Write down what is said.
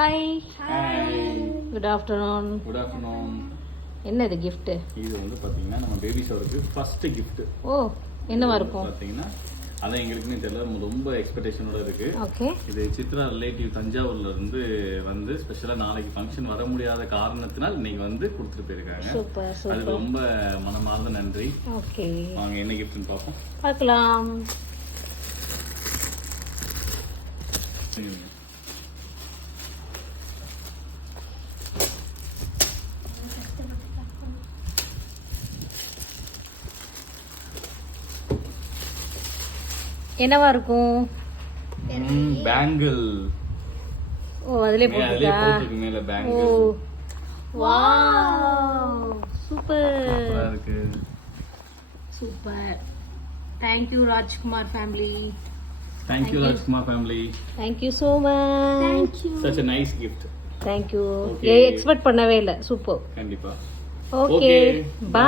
Hi hi good afternoon. Good afternoon. என்னது gift? இது வந்து பாத்தீங்கன்னா நம்ம பேபி ஷவருக்கு ஃபர்ஸ்ட் கிஃப்ட். ஓ, என்னவா இருக்கும்? பாத்தீங்கன்னா அதான் எங்களுக்குமே தெரியல, நம்ம ரொம்ப எக்ஸ்பெக்டேஷனோட இருக்கு. ஓகே. இது சித்ரா ரிலேட்டிவ் தஞ்சாவூர்ல இருந்து வந்து ஸ்பெஷலா நாளைக்கு ஃபங்க்ஷன் வர முடியாத காரணத்தினால் இன்னைக்கு வந்து கொடுத்துட்டு போயிருக்காங்க. Super super. அதுக்கு ரொம்ப மனமார்ந்த நன்றி. ஓகே, வாங்க என்ன கிஃப்ட்னு பார்ப்போம். பார்க்கலாம். என்னவா இருக்கும்? பேங்கிள். ஓ, அதிலே போட்டுருக்கா? போட்டுருக்கு மேல ஓ பேங்கிள். வாவ், சூப்பர் இருக்கு. Super. Thank you Rajkumar family. Thank you Rajkumar family. Thank you so much. Thank you. Such a nice gift. Thank you. Okay. Expect பண்ணவே இல்லை. சூப்பர். கண்டிப்பா. Okay, Okay, by.